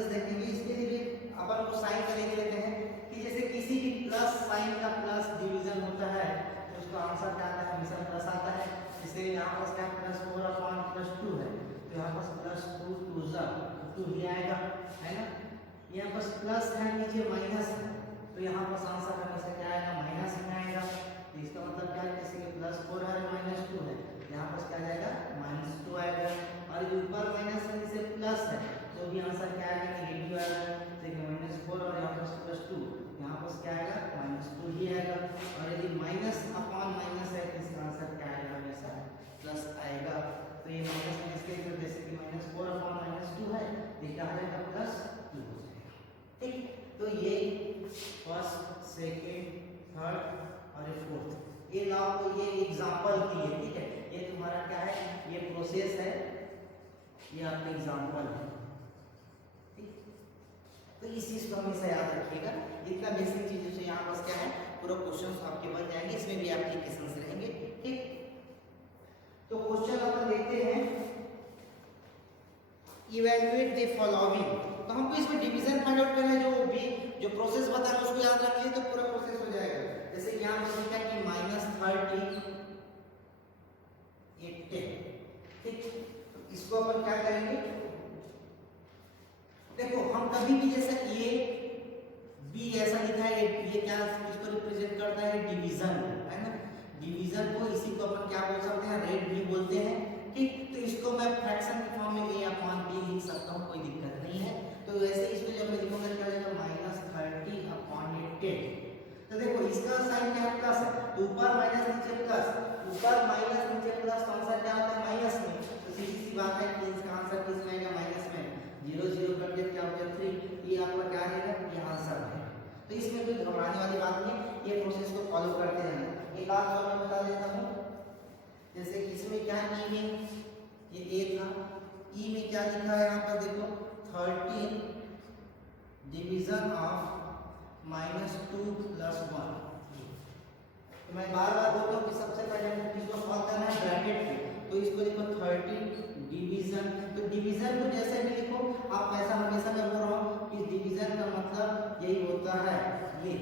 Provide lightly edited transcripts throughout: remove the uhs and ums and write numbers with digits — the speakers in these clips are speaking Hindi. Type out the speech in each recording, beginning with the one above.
केसेस देखेंगे। इसके लिए भी अपन को साइन का देख लेते हैं कि जैसे किसी भी प्लस साइन का प्लस डिवीजन होता है तो उसका आंसर क्या आता है, हमेशा प्लस आता है। जैसे यहाँ पर क्या +4/+2 है तो यहाँ पर +2 2 ही आएगा, है ना। यहाँ पर प्लस है, नीचे माइनस है तो यहाँ पर आंसर हमेशा क्या आएगा, माइनस में आएगा। तो इसका मतलब क्या है, जैसे कि +4 है -2 है, यहाँ पर क्या जाएगा, -2 आएगा। और ऊपर माइनस है, नीचे प्लस है तो भी आंसर क्या आएगा, नेगेटिव आएगा। देखिए -4 और यहाँ पर +2, यहाँ पर क्या आएगा, -2 ही आएगा। और यदि माइनस अपॉन माइनस है तो इसका आंसर क्या आएगा, हमेशा प्लस आएगा। तो ये माइनस में इसके जैसे कि -4/-2 है, ये क्या आएगा, +2 हो जाएगा। ठीक, तो ये फर्स्ट, सेकंड, थर्ड और ये फोर्थ, ये लॉ को ये एग्जांपल के लिए, ठीक है, ये तुम्हारा क्या है, ये प्रोसेस है, ये आपका एग्जांपल है। ठीक, तो इस चीज को हमेशा याद रखिएगा। इतना बेसिक चीजों से यहाँ पास क्या है, पूरा क्वेश्चंस आपके बन जाएंगे, इसमें भी एप्लीकेशंस रहेंगे। ठीक, तो क्वेश्चन अपन देखते हैं, इवैल्यूएट द फॉलोइंग। तो हमको इसमें डिवीजन फाइंड आउट करना है, जो प्रोसेस बताना है उसको याद रखिए तो पूरा प्रोसेस हो जाएगा। जैसे यहाँ पर लिखा है कि -30 ये 10। ठीक, तो इसको अपन क्या करेंगे, देखो हम कभी भी जैसे ए बी ऐसा लिखा है, ये क्या इसको रिप्रेजेंट करता है, डिवीजन, है ना। डिवीजन को इसी को अपन क्या बोल सकते हैं, रेट भी बोलते हैं। ठीक, तो इसको मैं फ्रैक्शन के फॉर्म में a/b लिख सकता हूँ, कोई दिक्कत नहीं है। तो वैसे इसको जब मैं लिखूंगा क्या हो जाएगा, -30/10। तो देखो इसका साइन क्या है, प्लस है, तो ऊपर माइनस नीचे प्लस, ऊपर माइनस नीचे प्लस, तो आंसर क्या होता है, माइनस में। तो सीधी सी बात है कि इसका आंसर किस में आएगा, माइनस में। 0 0 कर दिया क्या हो गया 3, ये आपका क्या रहेगा, ये आंसर है। तो इसमें कोई घबराने वाली बात नहीं, ये प्रोसेस को फॉलो करते रहना। एक बात और मैं बता देता हूँ, जैसे कि इसमें क्या है, ई में ये ए था, ई में क्या लिखा है यहाँ पर देखो, 13 डिवीजन ऑफ -2 + 1। तो मैं बार बार बोलता हूँ कि सबसे पहले हमको किसको सॉल्व करना है, ब्रैकेट को। तो इसको लिखो 13 डिवीजन। तो डिवीजन को जैसे भी लिखो आप वैसा, हमेशा मैं बोल रहा हूँ कि डिवीजन का मतलब यही होता है, ये।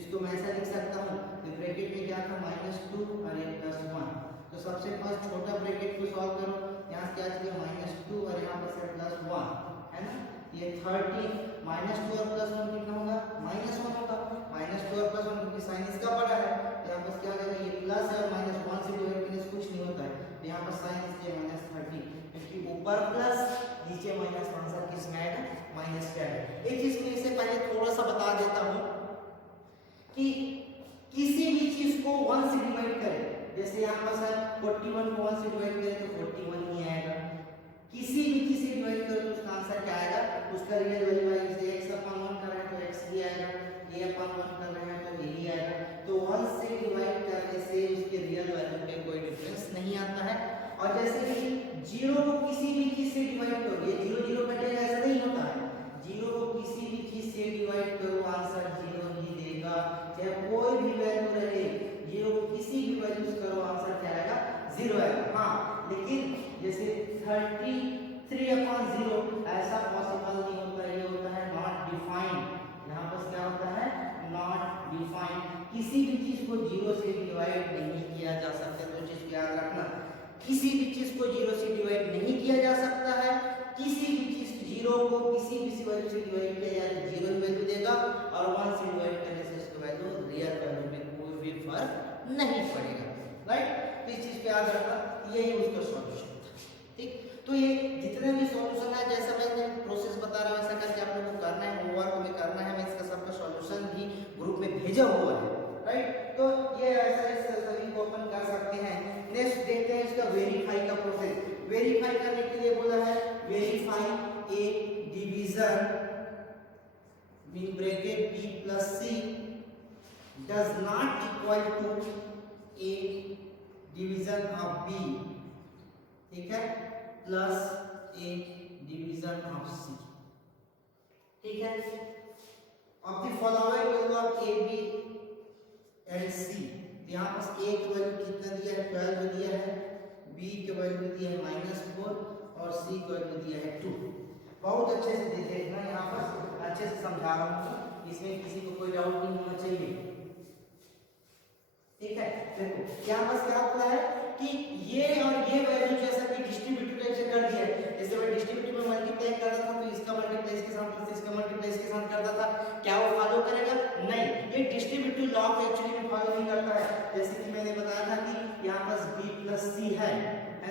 इसको मैं ऐसा लिख सकता हूँ कि ब्रैकेट में क्या था, -2 और ये +1। तो सबसे फर्स्ट छोटा ब्रैकेट को सॉल्व करो, यहाँ से क्या चाहिए, -2 और यहाँ पर से +1, है ना। ये 13 -2 और +1 कितना होगा, -1 होगा। -2 और +1 क्योंकि साइन इसका बड़ा है, यहाँ पर क्या हो जाएगा, ये प्लस है और -1 से डिवाइड करने से कुछ नहीं होता है। तो यहाँ पर साइन इसलिए -30, क्योंकि ऊपर प्लस नीचे माइनस, आंसर किस में आएगा, -10। एक चीज मैं इससे पहले थोड़ा सा बता देता हूँ कि किसी भी चीज को 1 से डिवाइड करें, जैसे यहाँ पर सर 41 को 1 से डिवाइड करें तो 41 ही आएगा। किसी भी चीज से डिवाइड करें तो उसका आंसर क्या आएगा, उसका रियल वैल्यू आएगा। जैसे x/1 कर रहे हैं तो x ही आएगा, a/1 कर रहे हैं तो a ही आएगा। तो 1 से डिवाइड करने से उसके रियल वैल्यू में कोई डिफरेंस नहीं आता है। और जैसे कि 0 को किसी भी चीज से डिवाइड करो, ये 0 0 कटेगा, ऐसा नहीं होता है। 0 को किसी भी चीज से डिवाइड करो, आंसर 0 ही देगा, चाहे कोई भी वैल्यू रहे। 0 को किसी भी वैल्यू से करो, आंसर क्या आएगा, 0 आएगा। हाँ, लेकिन जैसे 33/0 ऐसा पॉसिबल नहीं होता, ये होता है नॉट डिफाइंड। यहाँ पर क्या होता है, नॉट डिफाइंड। किसी भी चीज को 0 से डिवाइड नहीं किया जा सकता, तो चीज को याद रखना, किसी भी चीज को 0 से डिवाइड नहीं किया जा सकता है। किसी भी चीज 0 को किसी भी वैल्यू से डिवाइड किया जाए 0 वैल्यू देगा, और 1 से डिवाइड करने से उसकी वैल्यू रियल वैल्यू में कोई भी फर्क नहीं पड़ेगा, राइट। तो इस चीज को याद रखना, यही उसका सॉल्यूशन था। ठीक, तो ये जितने भी सॉल्यूशन है, जैसा मैंने प्रोसेस बता रहा हूं वैसा करके आप लोगों को करना है, होमवर्क में करना है। मैं इसका सबका सॉल्यूशन भी ग्रुप में भेजा हुआ है, राइट। तो ये ऐसा सभी को अपन कर सकते हैं। नेक्स्ट देखते हैं इसका वेरीफाई का प्रोसेस। वेरीफाई करने के लिए बोला है, verify a division in bracket b + c does not equal to a division of b, ठीक है, plus a division of c, ठीक है। Of the following value of a b and c, यहाँ पास a की वैल्यू कितना दिया है, 12 दिया है, b की वैल्यू दिया है -4 और c की वैल्यू दिया है 2। बहुत अच्छे से देखना, यहाँ पर अच्छे से समझा रहा हूँ, इसमें किसी को कोई डाउट नहीं होना चाहिए। ठीक है, देखो यहाँ बस क्या होता है कि ये और ये वैल्यू जैसा कि डिस्ट्रीब्यूटिव टाइप से कर दिया है, जैसे मैं डिस्ट्रीब्यूटिव में मल्टीप्लाई करता था तो इसका मल्टीप्लाई इसके साथ प्लस इसका मल्टीप्लाई इसके साथ करता था, क्या वो फॉलो करेगा? नहीं, ये डिस्ट्रीब्यूटिव लॉ को एक्चुअली में फॉलो नहीं करता है। जैसे कि मैंने बताया था कि यहाँ पास b प्लस c है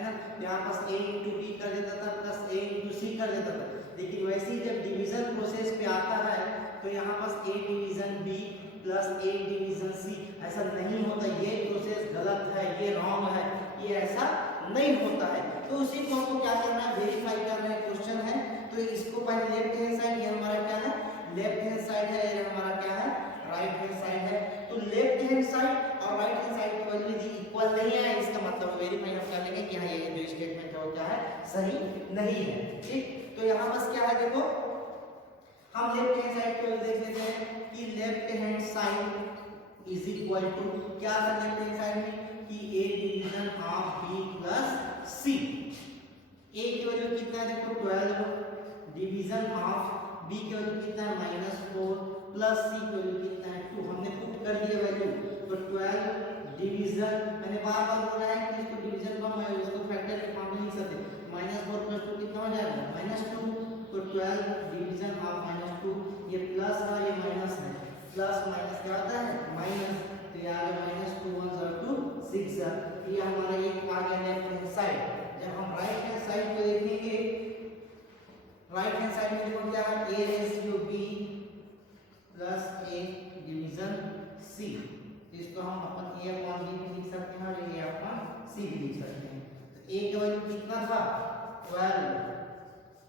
ना, यहाँ पास a इंटू b कर देता था प्लस a इंटू c कर देता था, लेकिन वैसे ही जब डिवीजन प्रोसेस पे आता है तो यहाँ पास a division b plus a division c, ऐसा नहीं होता, ये प्रोसेस गलत है, ये रॉन्ग है, ये ऐसा नहीं होता है। तो उसी को हमको क्या करना है, वेरीफाई करना है, क्वेश्चन है। तो इसको पहले लेफ्ट हैंड साइड, ये हमारा क्या है, लेफ्ट हैंड साइड है, ये हमारा क्या है, राइट हैंड साइड है। तो लेफ्ट हैंड साइड और राइट हैंड साइड की वैल्यू यदि इक्वल नहीं है, इसका मतलब वेरीफाई हम कर लेंगे कि हाँ ये जो स्टेटमेंट है वो क्या है, सही नहीं है। ठीक, तो यहाँ बस क्या है, देखो हम लेफ्ट हैंड साइड को देख लेते हैं कि left hand side is equal to क्या था लेफ्ट हैंड साइड में कि a division of b plus c। a की वैल्यू कितना है, देखो 12 डिवीजन ऑफ b की वैल्यू कितना है -4 प्लस c की वैल्यू कितना है 2। हमने पुट कर दिया वैल्यू, तो 12 डिवीजन, मैंने बार-बार बोला है कि इसको डिवीजन को मैं उसको फैक्टर के फॉर्म में लिख सकते हैं, -4 प्लस 2 कितना हो जाएगा, -2। तो 12 डिवीजन ऑफ -2, ये प्लस है ये माइनस है, प्लस माइनस क्या होता है, माइनस, तो ये आ गया -2 1 2 6, ये हमारा एक आ गया लेफ्ट हैंड साइड। जब हम राइट हैंड साइड को देखेंगे, राइट हैंड साइड में देखो क्या है, a ratio b plus a division c, इसको हम अपन a अपॉन b भी लिख सकते हैं और a अपॉन c भी लिख सकते हैं। तो a की वैल्यू कितना था 12,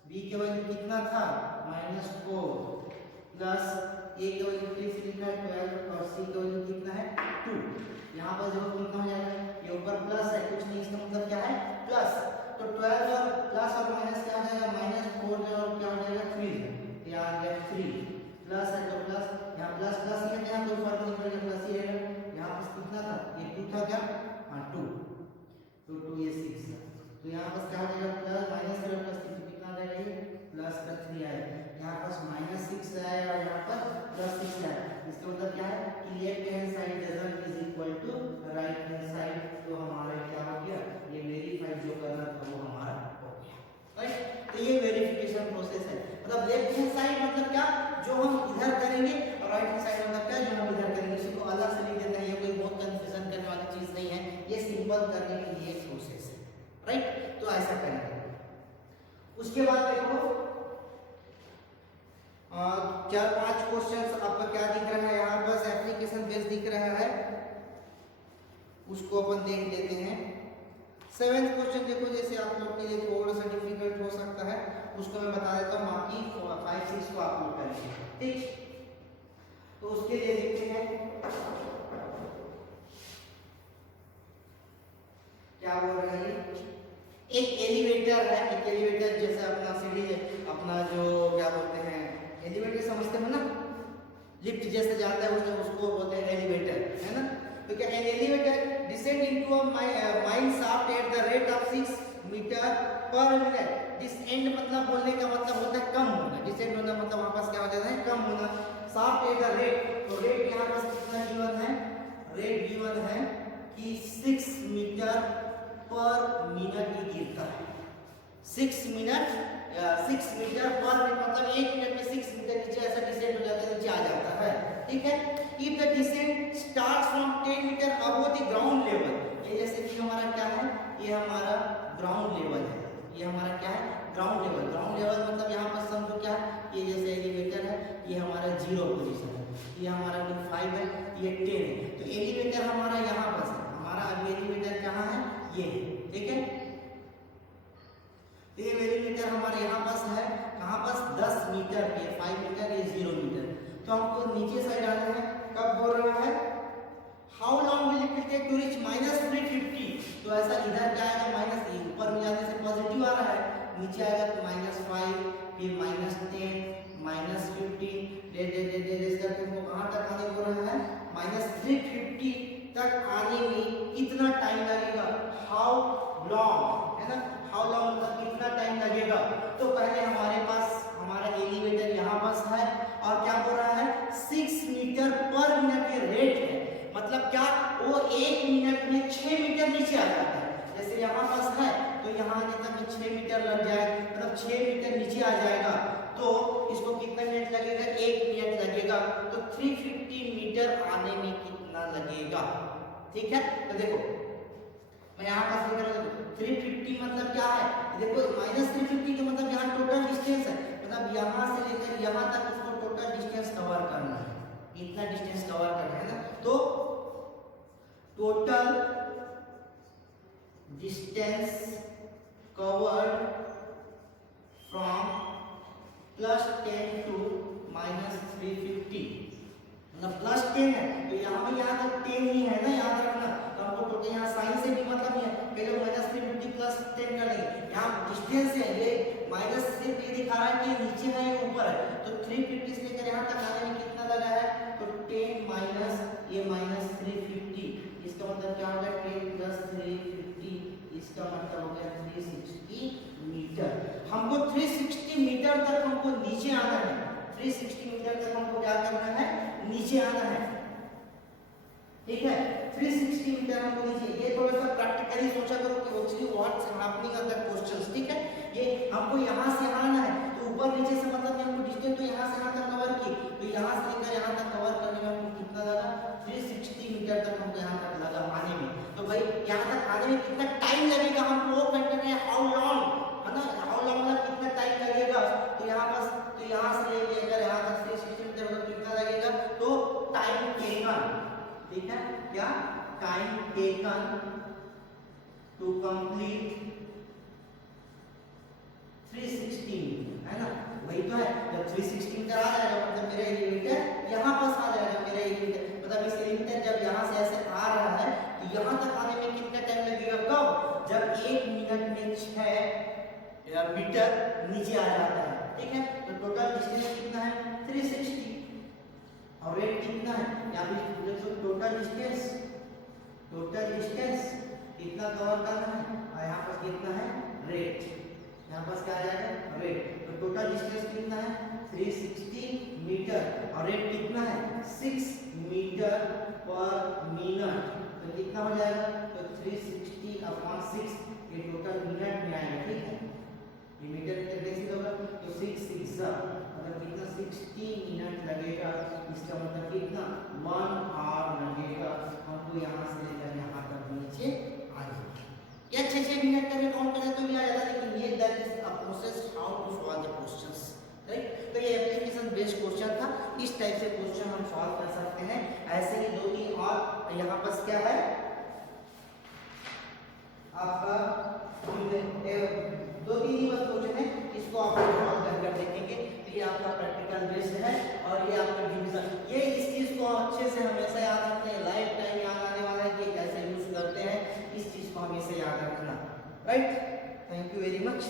b की वैल्यू कितना था -4 प्लस a की वैल्यू फिर से लिखा है 12 और c की वैल्यू कितना है 2। यहाँ पर देखो कितना हो जाएगा, ये ऊपर प्लस है, कुछ नहीं, इसका मतलब क्या है प्लस। तो 12 और प्लस और माइनस क्या हो जाएगा, -4 और क्या हो जाएगा 3, ये आ गया 3, प्लस है तो प्लस, यहाँ प्लस प्लस ही है, यहाँ कोई फर्क नहीं पड़ेगा, प्लस ही रहेगा। यहाँ पर कितना था, ये 2 था क्या, हाँ 2, तो 2 ये 6 है, तो यहाँ पर क्या हो जाएगा प्लस माइनस का प्लस कितना आ जाएगा, ये प्लस का 3 आएगा, यहाँ पर -6 आएगा और यहाँ पर +6 आएगा। इसका मतलब क्या है कि left hand side doesn't is equal to right hand side, तो हमारा क्या हो गया, ये वेरीफाई जो करना था वो हमारा हो गया, राइट। तो ये वेरिफिकेशन प्रोसेस है, मतलब लेफ्ट हैंड साइड मतलब क्या, जो हम इधर करेंगे, और राइट हैंड साइड मतलब क्या, जो हम इधर करेंगे। इसको अलग से लिख देते हैं, ये कोई बहुत कंफ्यूजन करने वाली चीज नहीं है, ये सिंपल करने के लिए एक प्रोसेस है, राइट। तो ऐसा करेंगे। उसके बाद देखो 4-5 क्वेश्चंस आपका क्या दिख रहा है, यहाँ बस एप्लीकेशन बेस दिख रहा है, उसको अपन देख लेते हैं। 7th क्वेश्चन देखो, जैसे आप लोग के लिए थोड़ा सा डिफिकल्ट हो सकता है, उसको मैं बता देता हूँ, बाकी 5-6 को आप लोग करेंगे, ठीक। तो उसके लिए देखते हैं क्या बोल रहा है, एक एलिवेटर है, एक एलिवेटर जैसे अपना सीढ़ी है, अपना जो क्या बोलते हैं एलिवेटर समझते हो ना, लिफ्ट जैसे जाता है उसको बोलते हैं एलिवेटर, है ना। तो क्या an elevator descend into a mine shaft at the rate of 6 metre per minute. Descend मतलब बोलने का मतलब होता है कम होना, डिसेंड होना मतलब वहां पास क्या हो जाता है, कम होना। शाफ्ट एट द रेट, तो रेट यहाँ पास कितना गिवन है, रेट गिवन है कि 6 मीटर पर मिनट ही गिरता है, 6 मीटर पर मिनट, मतलब 1 मिनट में 6 मीटर नीचे ऐसा डिसेंड हो जाता है, नीचे आ जाता है, ठीक है। If the descent starts from 10 metre above the ground level, ये जैसे कि हमारा क्या है, ये हमारा ग्राउंड लेवल है, ये हमारा क्या है, ग्राउंड लेवल। ग्राउंड लेवल मतलब यहाँ पर समझो क्या, ये जैसे एलिवेटर है, ये हमारा 0 पोजीशन है, ये हमारा 5 है, ये 10 है, तो एलिवेटर हमारा यहाँ पर है, हमारा अभी एलिवेटर कहाँ है, ये है, ठीक है। तो ये एलिवेटर हमारे यहाँ पास है, कहाँ पास 10 मीटर पे, 5 मीटर, ये 0 मीटर। तो हमको नीचे साइड आना है, कब बोल रहा है, how long will it take to reach -350। तो ऐसा इधर क्या आएगा, माइनस, ऊपर में जाने से पॉजिटिव आ रहा है, नीचे आएगा तो -5, फिर -10, -15, जैसे करके हमको कहाँ तक आने को रहा है, -350 तक आने में कितना टाइम लगेगा, हाउ लॉन्ग, है ना, हाउ लॉन्ग मतलब कितना टाइम लगेगा। तो पहले हमारे पास मीटर पर मिनट के रेट है, मतलब क्या वो 1 मिनट में 6 मीटर नीचे आ जाता है। जैसे यहाँ पास है तो यहाँ आने तक में 6 मीटर लग जाएगा, मतलब 6 मीटर नीचे आ जाएगा तो इसको कितना मिनट लगेगा, 1 मिनट लगेगा। तो 350 मीटर आने में कितना लगेगा, ठीक है। तो देखो मैं यहाँ पास लेकर 350 मतलब क्या है, देखो -350 का मतलब यहाँ टोटल डिस्टेंस है, मतलब यहाँ से लेकर यहाँ तक उसको टोटल डिस्टेंस कवर करना है, इतना डिस्टेंस कवर करना है ना। तो total distance covered from +10 to -350, मतलब +10 है तो यहाँ पे यहाँ तक 10 ही है ना, याद रखना। तो हमको टोटल यहाँ साइन से भी मतलब नहीं है, पहले -350 + 10 कर लेंगे। यहाँ डिस्टेंस है, ये माइनस सिर्फ ये दिखा रहा है कि नीचे है या ऊपर है, तो 350 से लेकर यहाँ तक आने में कितना लगा है, तो 10 माइनस ये -350, इसका मतलब क्या हो गया 10 + 350, इसका मतलब हो गया 360 मीटर। हमको 360 मीटर तक हमको नीचे आना है, 360 मीटर तक हमको क्या करना है, नीचे आना है, ठीक है। 360 मीटर हमको नीचे, ये थोड़ा सा प्रैक्टिकली सोचा करो कि actually what's happening on the questions, ठीक है। ये हमको यहाँ से आना है तो ऊपर नीचे से मतलब हमको डिस्टेंस तो यहाँ से यहाँ तक कवर की, तो यहाँ से लेकर यहाँ तक कवर करने में हमको कितना लगा, 360 मीटर तक हमको यहाँ तक लगा आने में। तो भाई यहाँ तक आने में कितना टाइम लगेगा, हमको वो फैक्टर है हाउ लॉन्ग, है ना, हाउ लॉन्ग मतलब कितना टाइम लगेगा। तो यहाँ पास तो यहाँ से लेकर यहाँ तक 360 मीटर मतलब कितना लगेगा, तो टाइम टेकन, ठीक है, क्या टाइम टेकन टू कंप्लीट 360, है ना, वही तो है। जब 360 मीटर आ जाएगा मतलब मेरा एलिवेटर यहाँ पास आ जाएगा, मेरा एलिवेटर मतलब इस एलिवेटर जब यहाँ से ऐसे आ रहा है तो यहाँ तक आने में कितना टाइम लगेगा, कब, जब 1 मिनट में 6 मीटर नीचे आ जाता है, ठीक है। तो टोटल डिस्टेंस कितना है 360 और रेट कितना है, यहाँ पे देखो टोटल डिस्टेंस कितना कवर करना है और यहाँ पर कितना है रेट, यहाँ पास क्या आ जाएगा रेट। तो टोटल डिस्टेंस कितना है 360 मीटर और रेट कितना है 6 मीटर पर मिनट, तो कितना हो जाएगा, तो 360/6 ये टोटल मिनट में आएगा, ठीक है। ये मीटर में कैसे होगा, तो 6 6 मतलब कितना 60 मिनट लगेगा, इसका मतलब कितना 1 आवर लगेगा हमको यहाँ से लेकर यहाँ तक नीचे आ जाएगा। या 6 मिनट करके काउंट करें तो भी आ जाता है, लेकिन ये that is a process how to solve the questions, right. तो ये एप्लीकेशन बेस्ड क्वेश्चन था, इस टाइप से क्वेश्चन हम सॉल्व कर सकते हैं। ऐसे ही 2-3 और यहाँ पास क्या है आपका 2-3 ही बस क्वेश्चन है, इसको आप सॉल्व कर देखेंगे। तो ये आपका प्रैक्टिकल बेस्ड है और ये आपका डिवीजन, ये इस चीज को अच्छे से हमेशा याद रखते हैं, लाइफ टाइम याद आने वाला है कि कैसे यूज करते हैं, इस चीज को हमेशा याद रखना, right. Thank you very much.